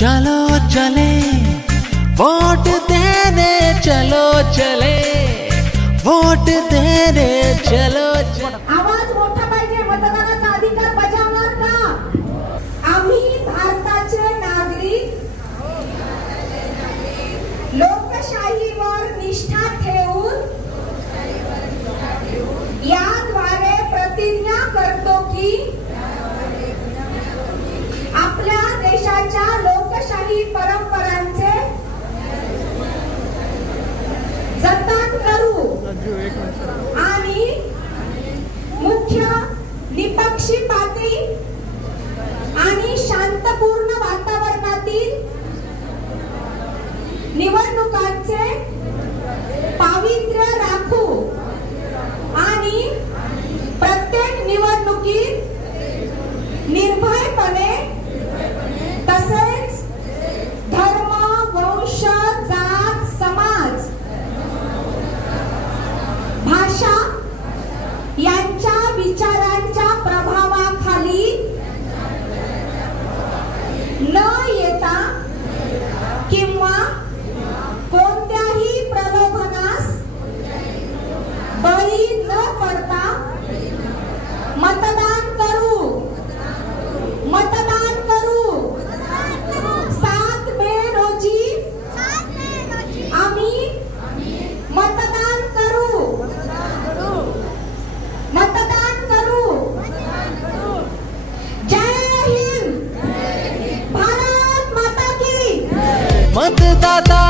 चलो चले वोट देने, चलो चले वोट देने, चलो आवाज मोठा पाहिजे, मतदानाचा अधिकार बजावणार का? आम्ही भारताचे नागरिक लोकशाहीवर निष्ठा ठेवून याद्वारे प्रतिज्ञा करतो की आपल्या देशाच्या लोकशाही परंपरांचे जतन करू आणि मुख्य निपक्षपाती आणि शांतपूर्ण वातावरणातील निवडणुकांचे पावित्र्य राखू आणि प्रत्येक निवडणुकीत निर्भयपणे तसेच धर्म, वंश, जात, समाज, भाषा यांच्या विचारांच्या प्रभावाखाली न येता किंवा कोणत्याही प्रलोभनास बळी न पडता मतदान करू 7 मे रोजी आम्ही मतदान करू. जय हिंद, भारत माता की. मतदाता